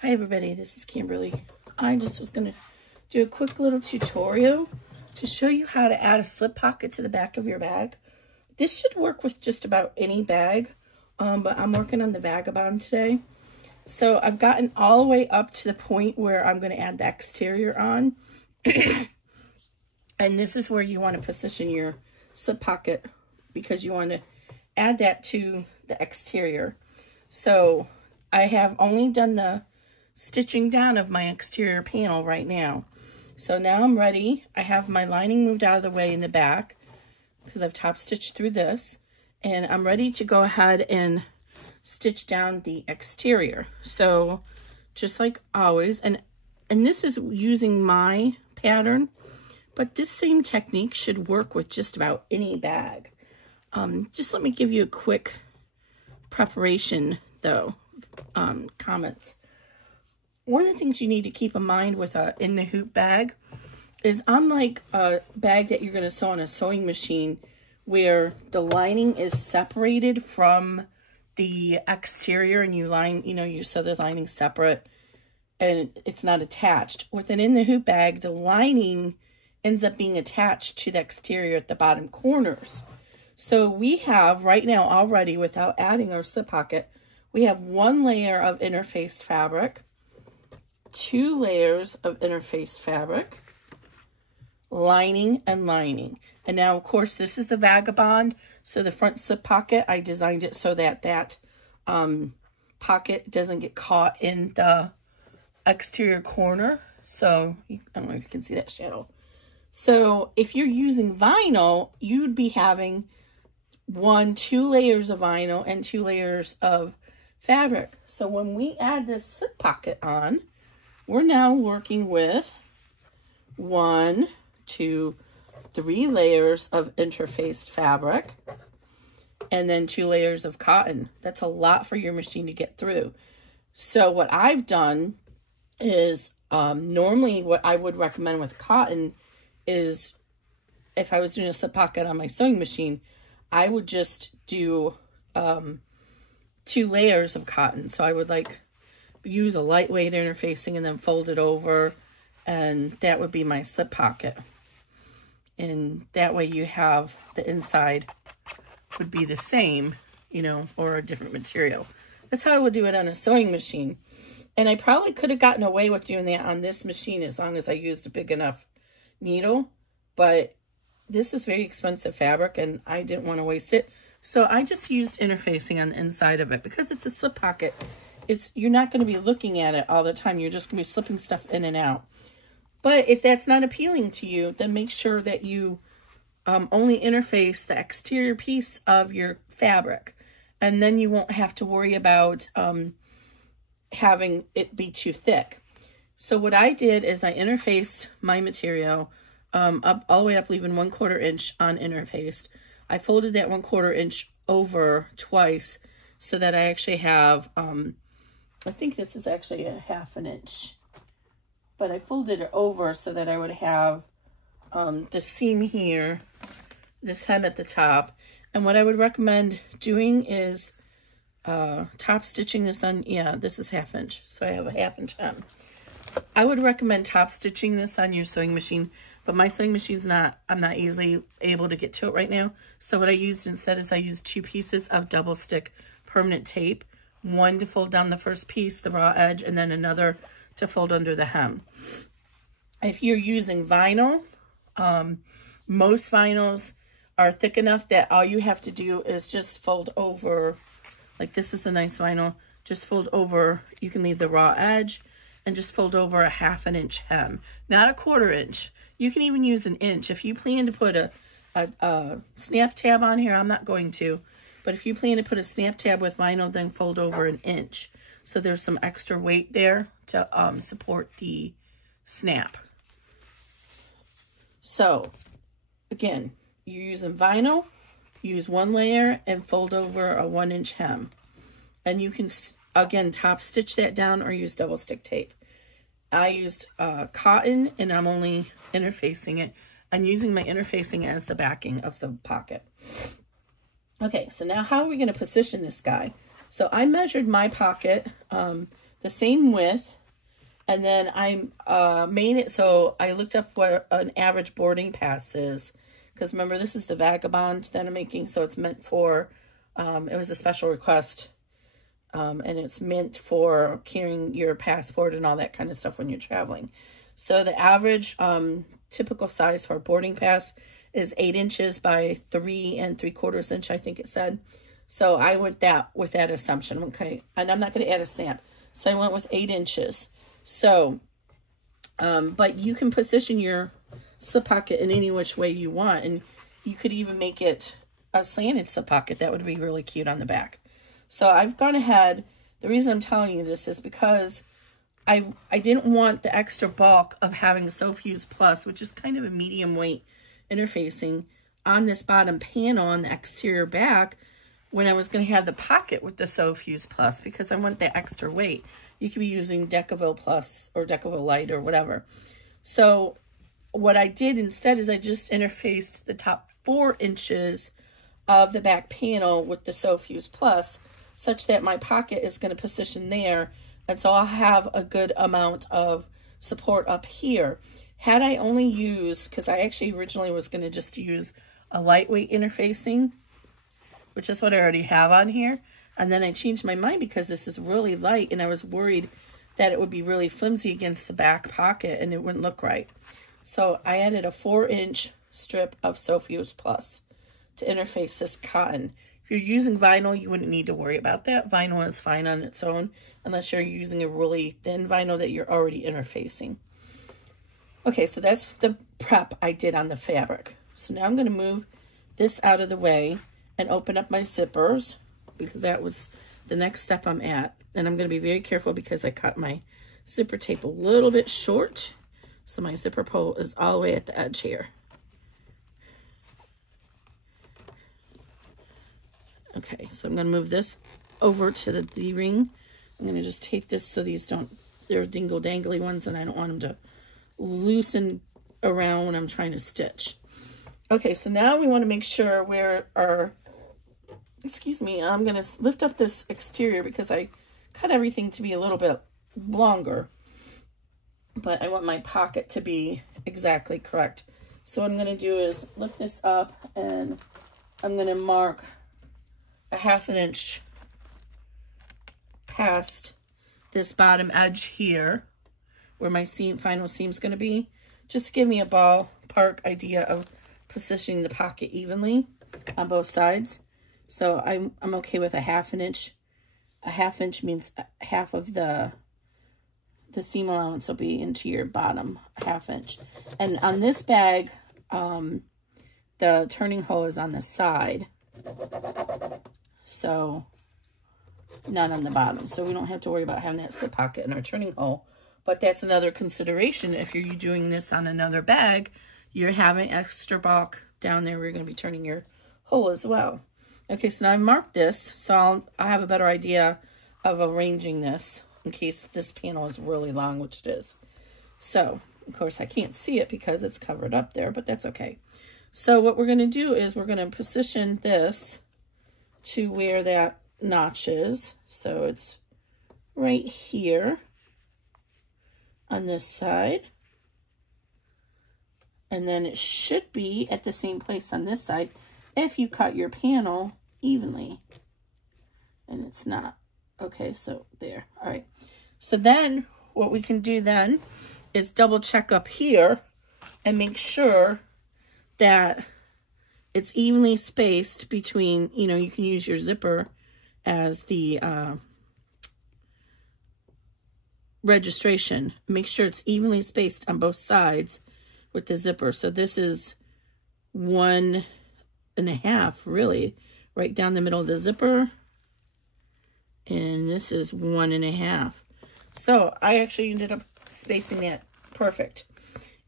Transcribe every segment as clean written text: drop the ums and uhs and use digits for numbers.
Hi everybody, this is Kimberly. I just was going to do a quick little tutorial to show you how to add a slip pocket to the back of your bag. This should work with just about any bag, but I'm working on the Vagabond today. So I've gotten all the way up to the point where I'm going to add the exterior on. And this is where you want to position your slip pocket because you want to add that to the exterior. So I have only done the stitching down of my exterior panel right now. So now I'm ready. I have my lining moved out of the way in the back because I've top stitched through this, and I'm ready to go ahead and stitch down the exterior. So just like always, and this is using my pattern, but this same technique should work with just about any bag. Just let me give you a quick preparation though, comments. One of the things you need to keep in mind with a in the hoop bag is, unlike a bag that you're going to sew on a sewing machine where the lining is separated from the exterior and you sew the lining separate and it's not attached. With an in the hoop bag, the lining ends up being attached to the exterior at the bottom corners. So we have right now already, without adding our slip pocket, we have one layer of interfaced fabric, 2 layers of interfaced fabric, lining and lining. And now, of course, this is the Vagabond. So the front slip pocket, I designed it so that that pocket doesn't get caught in the exterior corner. So I don't know if you can see that shadow. So if you're using vinyl, you'd be having 2 layers of vinyl and 2 layers of fabric. So when we add this slip pocket on, we're now working with 1, 2, 3 layers of interfaced fabric and then 2 layers of cotton. That's a lot for your machine to get through. So what I've done is, normally what I would recommend with cotton is, if I was doing a slip pocket on my sewing machine, I would just do 2 layers of cotton. So I would use a lightweight interfacing and then fold it over, and that would be my slip pocket. And that way you have the inside would be the same, or a different material. That's how I would do it on a sewing machine. And I probably could have gotten away with doing that on this machine as long as I used a big enough needle, but this is very expensive fabric and I didn't want to waste it. So I just used interfacing on the inside of it because it's a slip pocket. You're not going to be looking at it all the time. You're just going to be slipping stuff in and out. But if that's not appealing to you, then make sure that you only interface the exterior piece of your fabric. And then you won't have to worry about having it be too thick. So what I did is I interfaced my material up all the way up, leaving 1/4 inch on interfaced. I folded that 1/4 inch over twice so that I actually have, I think this is actually a 1/2 inch, but I folded it over so that I would have the seam here, this hem at the top. And what I would recommend doing is top stitching this on, this is 1/2 inch, so I have a 1/2 inch hem. I would recommend top stitching this on your sewing machine, but my sewing machine's I'm not easily able to get to it right now. So what I used instead is I used 2 pieces of double stick permanent tape, one to fold down the first piece, the raw edge, and then another to fold under the hem. If you're using vinyl, most vinyls are thick enough that all you have to do is just fold over, like this is a nice vinyl, just fold over, you can leave the raw edge, and just fold over a 1/2 inch hem, not a 1/4 inch. You can even use 1 inch. If you plan to put a snap tab on here, I'm not going to, but if you plan to put a snap tab with vinyl, then fold over 1 inch. So there's some extra weight there to support the snap. So again, you're using vinyl, use 1 layer and fold over a 1 inch hem. And you can, again, top stitch that down or use double stick tape. I used cotton and I'm only interfacing it. I'm using my interfacing as the backing of the pocket. Okay, so now how are we going to position this guy? So I measured my pocket. the same width. And then I made it so I looked up what an average boarding pass is. Because remember, this is the Vagabond that I'm making, so it's meant for, it was a special request. And it's meant for carrying your passport and all that kind of stuff when you're traveling. So the average typical size for a boarding pass is 8 inches by 3 3/4 inch, I think it said. So I went with that assumption, okay? And I'm not going to add a stamp. So I went with 8 inches. So, but you can position your slip pocket in any which way you want. And you could even make it a slanted slip pocket. That would be really cute on the back. So I've gone ahead. The reason I'm telling you this is because I didn't want the extra bulk of having SoFuse Plus, which is kind of a medium weight interfacing, on this bottom panel on the exterior back when I was going to have the pocket with the SoFuse Plus, because I want that extra weight. You could be using Decaville Plus or Decaville Light or whatever. So what I did instead is I just interfaced the top 4 inches of the back panel with the SoFuse Plus, such that my pocket is going to position there. And so I'll have a good amount of support up here. Had I only used, because I actually originally was going to just use a lightweight interfacing, which is what I already have on here. And then I changed my mind because this is really light, and I was worried that it would be really flimsy against the back pocket and it wouldn't look right. So I added a 4-inch strip of SoFuse Plus to interface this cotton. If you're using vinyl, you wouldn't need to worry about that. Vinyl is fine on its own, unless you're using a really thin vinyl that you're already interfacing. Okay, so that's the prep I did on the fabric. So now I'm going to move this out of the way and open up my zippers, because that was the next step I'm at. And I'm going to be very careful because I cut my zipper tape a little bit short. So my zipper pull is all the way at the edge here. Okay, so I'm going to move this over to the D-ring. I'm going to just tape this so these don't, they're dingle-dangly ones, and I don't want them to loosen around when I'm trying to stitch. Okay, so now we want to make sure where our, excuse me, I'm going to lift up this exterior because I cut everything to be a little bit longer, but I want my pocket to be exactly correct. So what I'm going to do is lift this up, and I'm going to mark a 1/2 inch past this bottom edge here where my final seam is going to be, just to give me a ballpark idea of positioning the pocket evenly on both sides. So I'm okay with a 1/2 inch. A 1/2 inch means half of the seam allowance will be into your bottom 1/2 inch. And on this bag, the turning hole is on the side, so not on the bottom. So we don't have to worry about having that slip pocket in our turning hole. But that's another consideration. If you're doing this on another bag, you're having extra bulk down there. We're going to be turning your hole as well. Okay, so now I marked this, so I'll have a better idea of arranging this in case this panel is really long, which it is. So, of course, I can't see it because it's covered up there, but that's okay. So what we're going to do is we're going to position this to where that notch is. So it's right here on this side. And then it should be at the same place on this side if you cut your panel evenly. And it's not. Okay, so there. All right. So then what we can do then is double check up here and make sure that it's evenly spaced between, you know, you can use your zipper as the registration. Make sure it's evenly spaced on both sides with the zipper. So this is 1.5 really, right down the middle of the zipper. And this is 1.5. So I actually ended up spacing that perfect.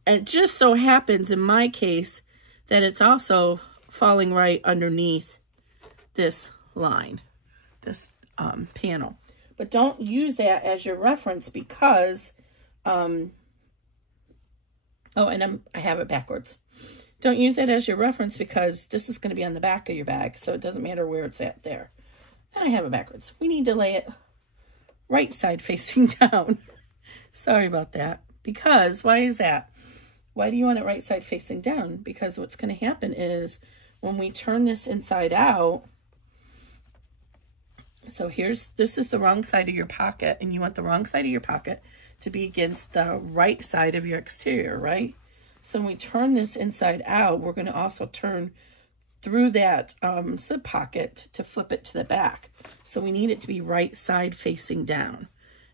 And it just so happens in my case that it's also falling right underneath this line, this panel. But don't use that as your reference because, oh, and I have it backwards. Don't use that as your reference because this is going to be on the back of your bag, so it doesn't matter where it's at there. And I have it backwards. We need to lay it right side facing down. Sorry about that. Because, why is that? Why do you want it right side facing down? Because what's going to happen is when we turn this inside out, so this is the wrong side of your pocket, and you want the wrong side of your pocket to be against the right side of your exterior, right? So when we turn this inside out, we're going to also turn through that slip pocket to flip it to the back. So we need it to be right side facing down.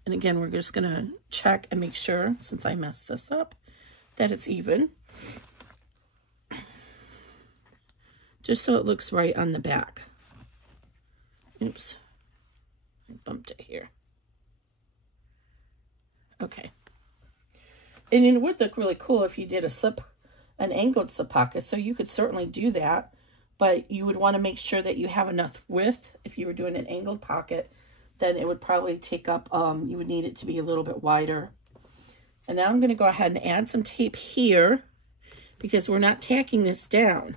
And again, we're just going to check and make sure, since I messed this up, that it's even. Just so it looks right on the back. Oops. I bumped it here. Okay. And it would look really cool if you did an angled slip pocket. So you could certainly do that, but you would want to make sure that you have enough width. If you were doing an angled pocket, then it would probably take up, you would need it to be a little bit wider. And now I'm going to go ahead and add some tape here because we're not tacking this down.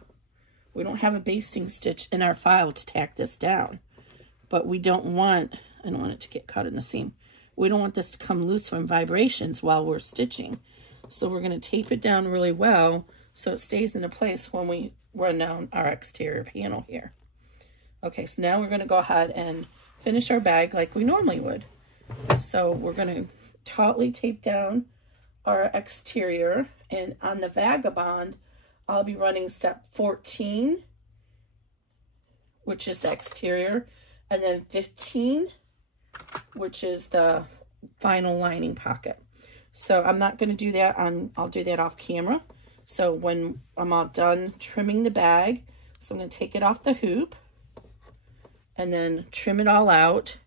We don't have a basting stitch in our file to tack this down, but I don't want it to get caught in the seam. We don't want this to come loose from vibrations while we're stitching. So we're going to tape it down really well so it stays into place when we run down our exterior panel here. Okay, so now we're going to go ahead and finish our bag like we normally would. So we're going to tautly tape down our exterior, and on the Vagabond, I'll be running step 14, which is the exterior, and then 15, which is the final lining pocket. So I'm not going to do that I'll do that off camera. So when I'm all done trimming the bag, so I'm going to take it off the hoop and then trim it all out,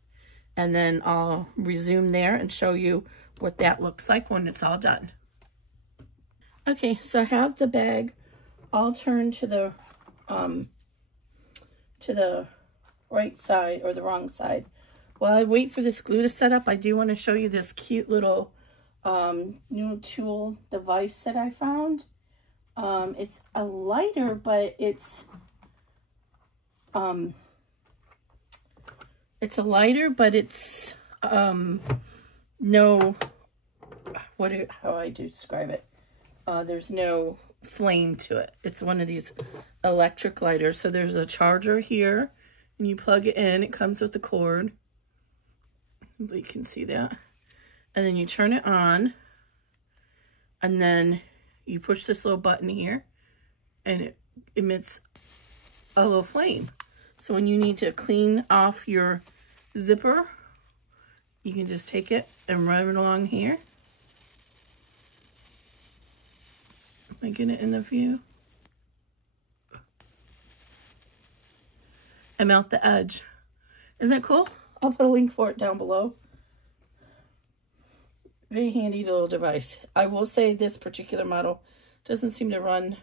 and then I'll resume there and show you what that looks like when it's all done. Okay, so I have the bag all turned to the right side or the wrong side. While I wait for this glue to set up, I do want to show you this cute little new tool device that I found. It's a lighter, but it's no, how I describe it? There's no flame to it. It's one of these electric lighters. So there's a charger here, and you plug it in. It comes with the cord. You can see that. And then you turn it on, and then you push this little button here, and it emits a little flame. So when you need to clean off your zipper, you can just take it and rub it along here. Am I getting it in the view? And mount the edge. Isn't that cool? I'll put a link for it down below. Very handy little device. I will say this particular model doesn't seem to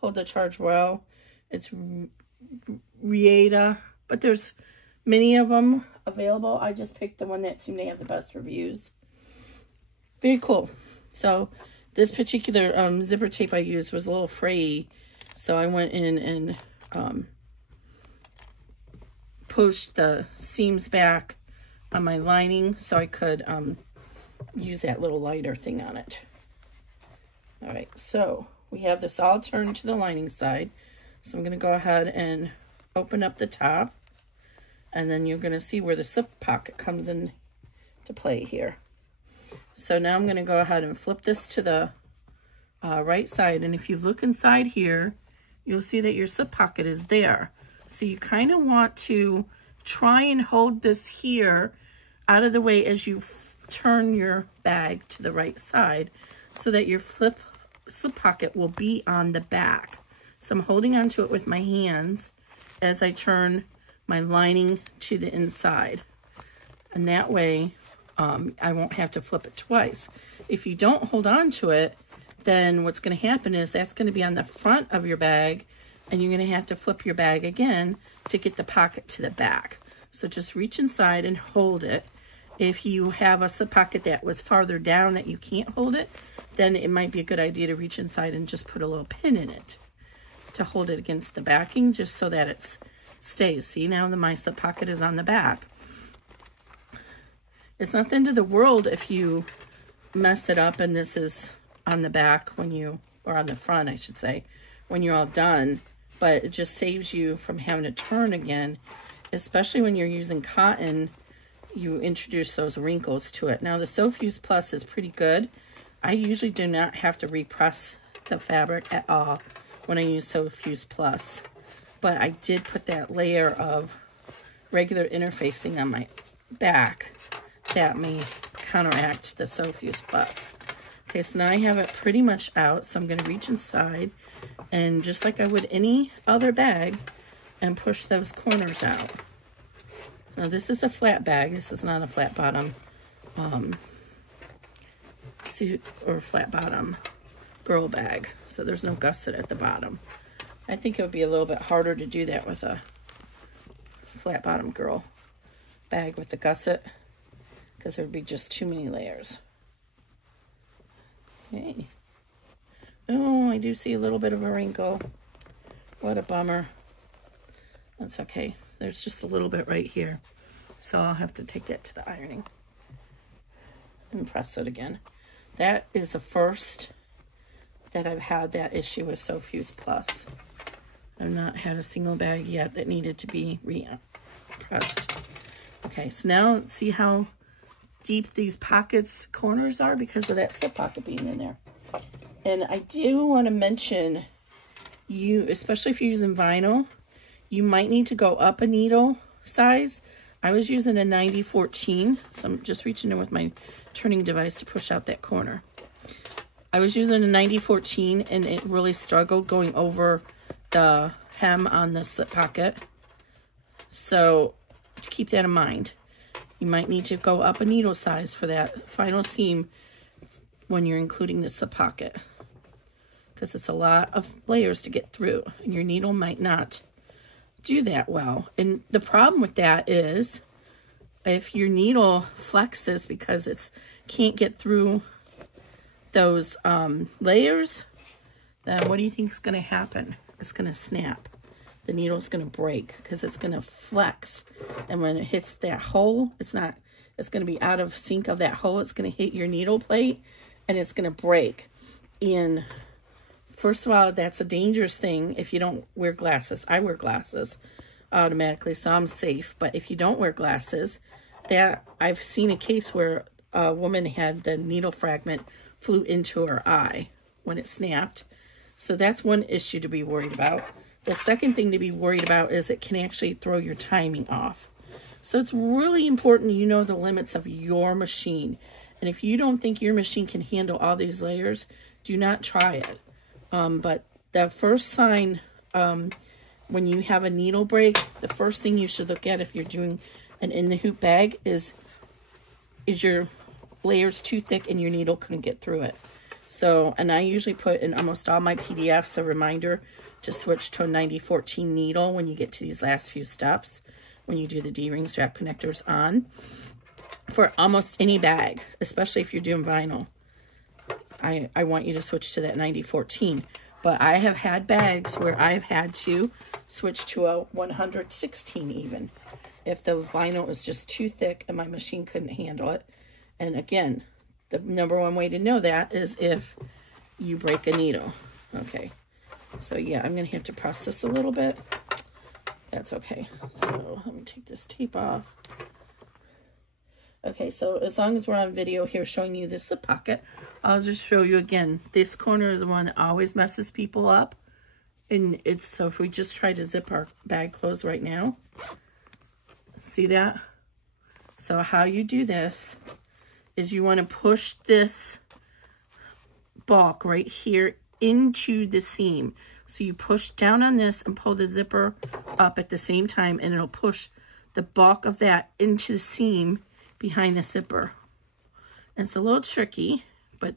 hold the charge well. It's Rieta, but there's many of them available. I just picked the one that seemed to have the best reviews. Very cool. So this particular zipper tape I used was a little frayy, so I went in and pushed the seams back on my lining so I could use that little lighter thing on it. All right, so we have this all turned to the lining side. So I'm going to go ahead and open up the top, and then you're going to see where the slip pocket comes in to play here. So now I'm going to go ahead and flip this to the right side, and if you look inside here, you'll see that your slip pocket is there. So you kind of want to try and hold this here out of the way as you turn your bag to the right side so that your slip pocket will be on the back. So I'm holding onto it with my hands as I turn my lining to the inside. And that way, I won't have to flip it twice. If you don't hold on to it, then what's going to happen is that's going to be on the front of your bag, and you're going to have to flip your bag again to get the pocket to the back. So just reach inside and hold it. If you have a slip pocket that was farther down that you can't hold it, then it might be a good idea to reach inside and just put a little pin in it to hold it against the backing, just so that it stays. See, now my slip pocket is on the back. It's not the end of the world if you mess it up and this is on the back when you, or on the front, I should say, when you're all done. But it just saves you from having to turn again, especially when you're using cotton. You introduce those wrinkles to it. Now the Sofuse Plus is pretty good. I usually do not have to repress the fabric at all when I use Sofuse Plus, but I did put that layer of regular interfacing on my back that may counteract the Sofuse Plus. Okay, so now I have it pretty much out, so I'm going to reach inside and just like I would any other bag and push those corners out. Now this is a flat bag. This is not a flat bottom suit or flat bottom girl bag. So there's no gusset at the bottom. I think it would be a little bit harder to do that with a flat bottom girl bag with the gusset because there would be just too many layers. Okay. Oh, I do see a little bit of a wrinkle. What a bummer. That's okay. There's just a little bit right here. So I'll have to take that to the ironing and press it again. That is the first that I've had that issue with Sofuse Plus. I've not had a single bag yet that needed to be re-pressed. Okay, so now see how deep these pockets corners are because of that slip pocket being in there. And I do want to mention, especially if you're using vinyl, you might need to go up a needle size. I was using a 90-14, so I'm just reaching in with my turning device to push out that corner. I was using a 90-14 and it really struggled going over the hem on the slip pocket. So keep that in mind. You might need to go up a needle size for that final seam when you're including the slip pocket, because it's a lot of layers to get through and your needle might not do that well. And the problem with that is if your needle flexes because it can't get through those layers, then what do you think is going to happen? It's going to snap. The needle's going to break because it's going to flex. And when it hits that hole, it's going to be out of sync of that hole. It's going to hit your needle plate and it's going to break. And first of all, that's a dangerous thing if you don't wear glasses. I wear glasses automatically, so I'm safe. But if you don't wear glasses, I've seen a case where a woman had the needle fragment flew into her eye when it snapped. So that's one issue to be worried about. The second thing to be worried about is it can actually throw your timing off. So it's really important you know the limits of your machine. And if you don't think your machine can handle all these layers, do not try it. But the first sign when you have a needle break, the first thing you should look at if you're doing an in the hoop bag is your layers too thick and your needle couldn't get through it. So, and I usually put in almost all my PDFs a reminder to switch to a 90-14 needle when you get to these last few steps, when you do the D-ring strap connectors on, for almost any bag, especially if you're doing vinyl. I want you to switch to that 90-14. But I have had bags where I've had to switch to a 116 even, if the vinyl is just too thick and my machine couldn't handle it. And again, the number one way to know that is if you break a needle. Okay, so yeah, I'm going to have to press this a little bit. That's okay. So let me take this tape off. Okay, so as long as we're on video here showing you this slip pocket, I'll just show you again. This corner is the one that always messes people up. And it's, so if we just try to zip our bag closed right now, see that? So how you do this is you want to push this bulk right here into the seam. So you push down on this and pull the zipper up at the same time, and it'll push the bulk of that into the seam behind the zipper. And it's a little tricky, but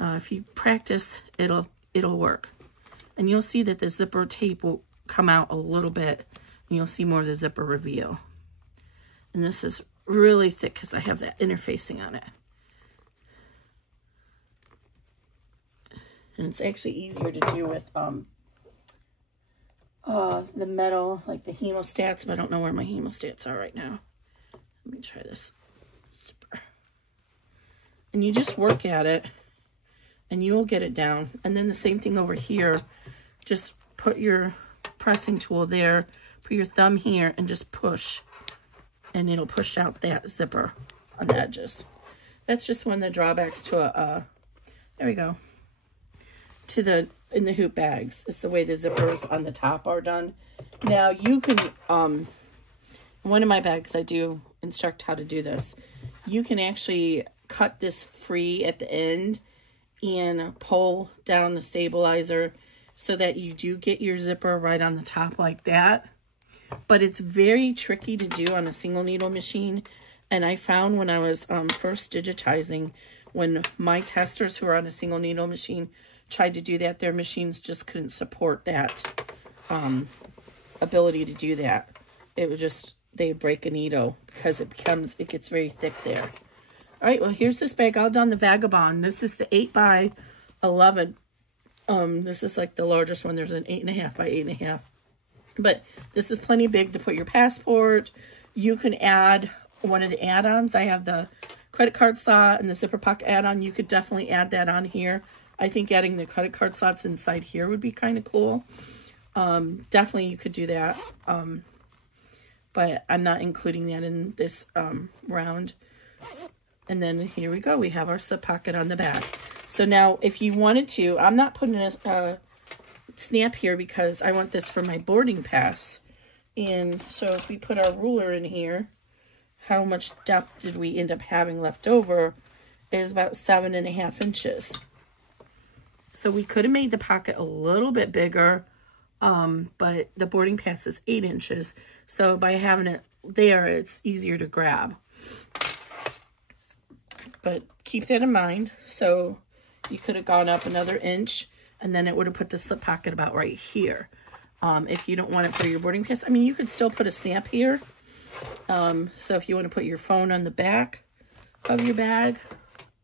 if you practice, it'll work. And you'll see that the zipper tape will come out a little bit, and you'll see more of the zipper reveal. And this is really thick because I have that interfacing on it. And it's actually easier to do with the metal, like the hemostats, but I don't know where my hemostats are right now. Let me try this. zipper. And you just work at it and you will get it down. And then the same thing over here. Just put your pressing tool there, put your thumb here, and just push. And it'll push out that zipper on the edges. That's just one of the drawbacks to a, there we go, in the hoop bags. It's the way the zippers on the top are done. Now you can, one of my bags I do instruct how to do this. You can actually cut this free at the end and pull down the stabilizer so that you do get your zipper right on the top like that. But it's very tricky to do on a single needle machine. And I found when I was first digitizing, when my testers who are on a single needle machine tried to do that, their machines just couldn't support that ability to do that. It was just, they break a needle because it gets very thick there. All right, well, here's this bag all done, the Vagabond. This is the 8x11. This is like the largest one. There's an 8.5 by 8.5. But this is plenty big to put your passport. You can add one of the add-ons. I have the credit card slot and the zipper pocket add-on. You could definitely add that on here. I think adding the credit card slots inside here would be kind of cool. Definitely you could do that. But I'm not including that in this round. And then here we go. We have our slip pocket on the back. So now if you wanted to, I'm not putting a snap here because I want this for my boarding pass. And so if we put our ruler in here, how much depth did we end up having left over is about 7.5 inches. So we could have made the pocket a little bit bigger, but the boarding pass is 8 inches. So by having it there, it's easier to grab. But keep that in mind. So you could have gone up another inch, and then it would have put the slip pocket about right here. If you don't want it for your boarding pass, I mean, you could still put a snap here. So if you want to put your phone on the back of your bag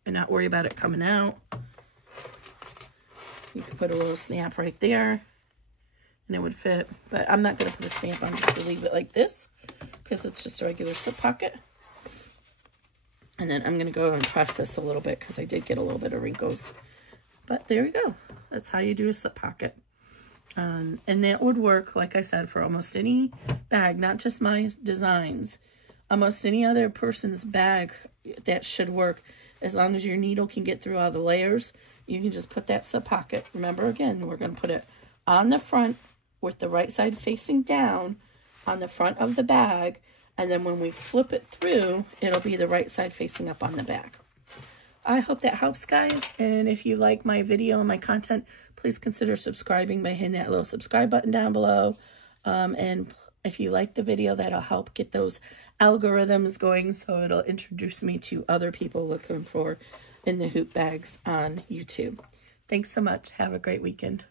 and not worry about it coming out, you could put a little snap right there and it would fit. But I'm not going to put a snap on, just to leave it like this because it's just a regular slip pocket. And then I'm going to go and press this a little bit because I did get a little bit of wrinkles. But there we go. That's how you do a slip pocket. And that would work, like I said, for almost any bag, not just my designs. Almost any other person's bag, that should work. As long as your needle can get through all the layers, you can just put that slip pocket. Remember, again, we're going to put it on the front with the right side facing down on the front of the bag. And then when we flip it through, it'll be the right side facing up on the back. I hope that helps, guys. And if you like my video and my content, please consider subscribing by hitting that little subscribe button down below. And if you like the video, that'll help get those algorithms going, so it'll introduce me to other people looking for in the hoop bags on YouTube. Thanks so much. Have a great weekend.